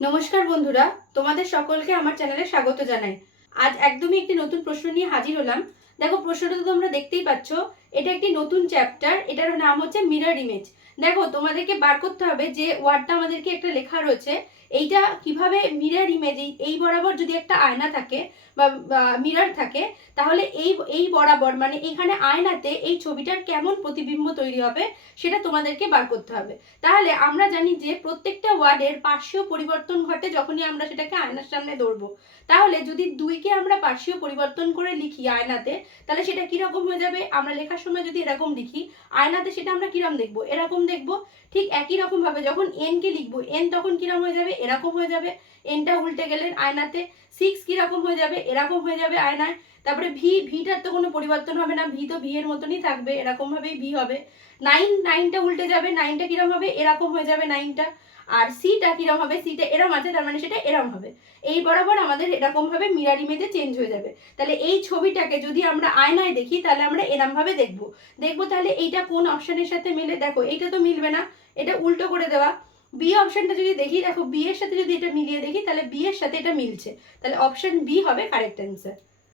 নমস্কার বন্ধুরা, তোমাদের সকলকে আমার চ্যানেলে স্বাগত জানাই। আজ একদমই একটি নতুন প্রশ্ন নিয়ে হাজির হলাম। দেখো, প্রশ্নটা তো তোমরা দেখতেই পাচ্ছ। এটা একটি নতুন চ্যাপ্টার, এটার নাম হচ্ছে মিরর ইমেজ। দেখো, তোমাদেরকে বার করতে হবে যে ওয়ার্ডটা আমাদেরকে একটা লেখা রয়েছে, এইটা কিভাবে মিরর ইমেজ, এই বরাবর যদি একটা আয়না থাকে বা মিরর থাকে, তাহলে এই বরাবর মানে এখানে আয়নাতে এই ছবিটার কেমন প্রতিবিম্ব তৈরি হবে সেটা তোমাদেরকে বার করতে হবে। তাহলে আমরা জানি যে প্রত্যেকটা ওয়ার্ডের পার্শ্বীয় পরিবর্তন ঘটে যখনই আমরা সেটাকে আয়নার সামনে ধরবো। তাহলে যদি 2কে আমরা পার্শ্বীয় পরিবর্তন করে লিখি আয়নাতে, তাহলে সেটা কিরকম হয়ে যাবে? আমরা লেখার সময় যদি এরকম লিখি, আয়নাতে সেটা আমরা কিরকম দেখবো? এরকম দেখবো। ঠিক একই রকম ভাবে যখন n কে লিখবো, n তখন কিরকম হয়ে যাবে? এরকম হয়ে যাবে। nটা উল্টে গেলে আয়নাতে 6 কিরকম হয়ে যাবে? এরকম হয়ে যাবে আয়নায়। তারপরে ভিটার তো কোনো পরিবর্তন হবে না, ভি তো ভি এর মতনই থাকবে, এরকম ভাবেই ভি হবে। নাইনটা উল্টে যাবে, নাইনটা কিরম হবে? এরকম হয়ে যাবে নাইনটা। আর সিটা কিরম হবে? সিটা এরম আছে, তার মানে সেটা এরম হবে। এই বরাবর আমাদের এরকম ভাবে মিরর ইমেজে চেঞ্জ হয়ে যাবে। তাহলে এই ছবিটাকে যদি আমরা আয়নায় দেখি, তাহলে আমরা এরম ভাবে দেখবো। তাহলে এইটা কোন অপশনের সাথে মিলে? দেখো, এইটা তো মিলবে না, এটা উল্টো করে দেওয়া। বি অপশনটা যদি দেখি, দেখো বি এর সাথে যদি এটা মিলিয়ে দেখি, তাহলে বি এর সাথে এটা মিলছে। তাহলে অপশন বি হবে কারেক্ট অ্যান্সার।